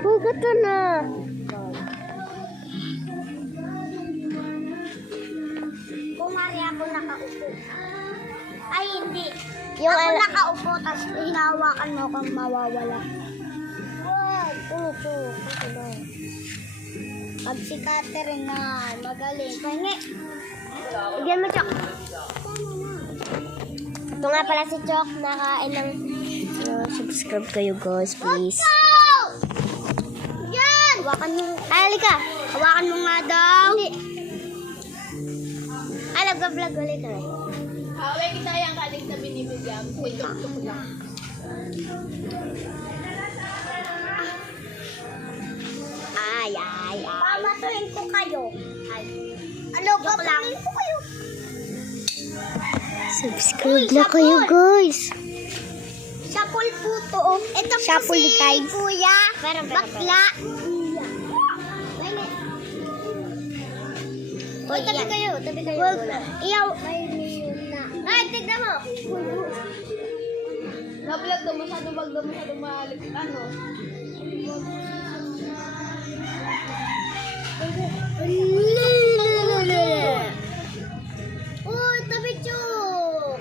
Pugat ka na. Kung mari ako nakaupo. Ay, hindi. Yung Ako ala- nakaupo, tapos hinahawakan mo kung mawawala. Wag. Ito. Pag si Catherine na magaling. Pahingi. Bigyan mo, Chok. Ito nga pala si Chok. Nakain ng... subscribe kayo, guys, please. Yan! Hawakan mo. Ay, halika. Hawakan mo nga daw. Hindi. Ay, nag-vlog ulit kami. Away kita yung kaling na binibigyan. Tuk-tuk lang. Ay. Pamatuhin ko kayo. Ay. Ano, pamatuhin ko kayo. Subscribe na kayo, guys. Sapul po to. Ito po Sapul, si guys. Kuya. Pero. Bakla. Hoy, tabi kayo. Tabi kayo. Wag. Muna. Iyaw. Ay, tignan mo. Nablog daw masyadong malig. Ano? Uy, tabi Chok.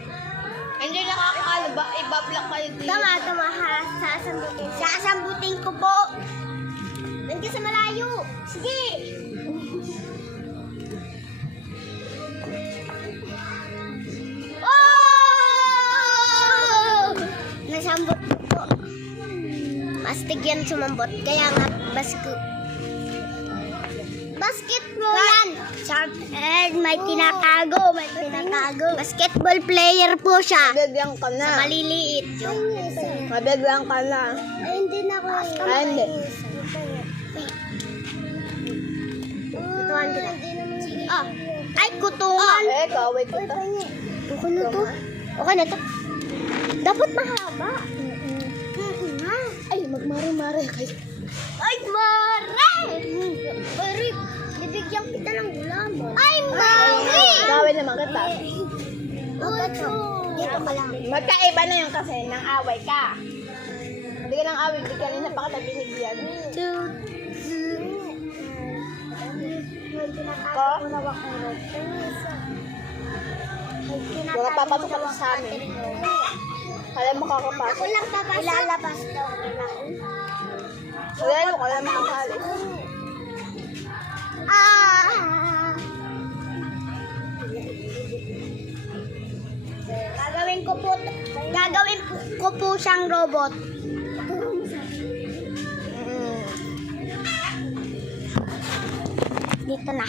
Hindi nakakakalo ba? Ibablock kayo dito. Tama ha. Sasambutin ko po. Nandiyan sa malayo. Sige. Oh! Nasambot ko po. Astig yan sumambot. Kaya nga, Basketball yan. Sharp head, may tinatago. Basketball player po siya. Mabigyan ka na. Maliliit. Mabigyan ka na. Ay, hindi na ako. Ay, hindi. Tutuan kita. Ah, Ay, kutungan. Eh, kaway kita. Okay na to. Okay na to. Dapat mahaba. Ay, magmare-mare kayo. Ay, mare! Pero, bibigyan kita ng gulaman. Ay, mare! Kaway naman kita. Dito ka lang. Magkaiba na yung kasi nang away ka. Hindi ka nang away, hindi ka rin napakata binigyan. Ko? Mga papasok ka sa amin. Kala mo kakapasok. Ako lang papasok. Ilalabas daw nila. Wala mo, kala mo kakaalis. Gagawin ko po siyang robot. Dito na.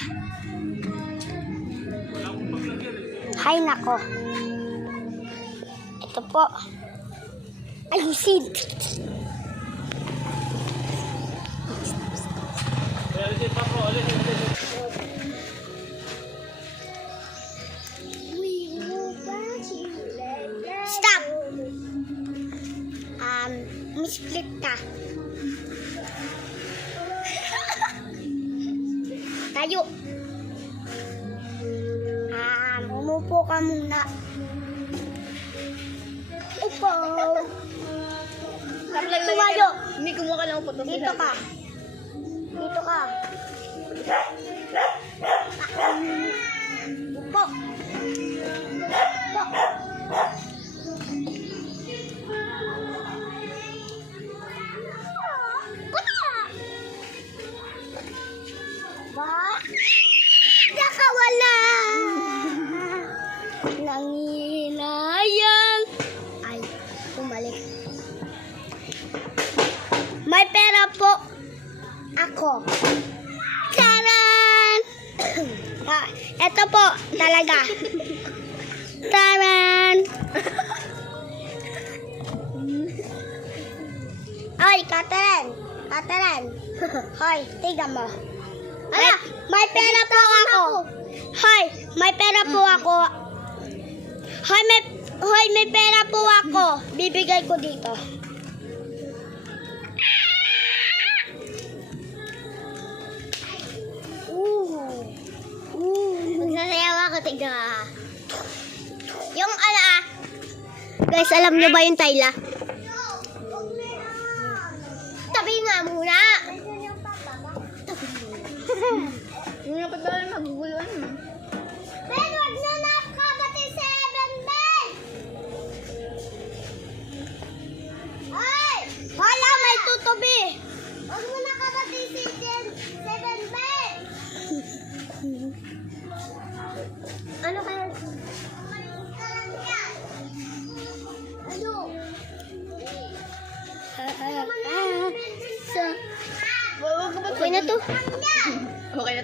Hay nako. Ito po. Ayusin. Stop! Misplit ka. Tayo. Umupo ka muna. Upo. Tumayo. Hindi kumuha ka lang photo. Dito ka. Dito ka. Upo. Upo. Nakawala. Nanginayang. Ay, bumalik. May pera po. Ako. Taran! Ito po, talaga. Taran! Ay, Catherine. Catherine. Hoy, tignan mo. Ala, may pera po ako. Hoy, may pera po ako. Hoy, may pera po ako. Bibigay ko dito. Magsasayaw ako, tignan mo. Yung guys, alam nyo ba yung Tayla? Tabi nga muna. Hindi nga pa tayo maguguluhan mo. Ben, wag na nakabati 7, Ben! Ay! Hala, may tutubi. Wag mo nakabati si 7, Ben! Ano kaya? Ano? So, Wag ka ba okay na to. Ano?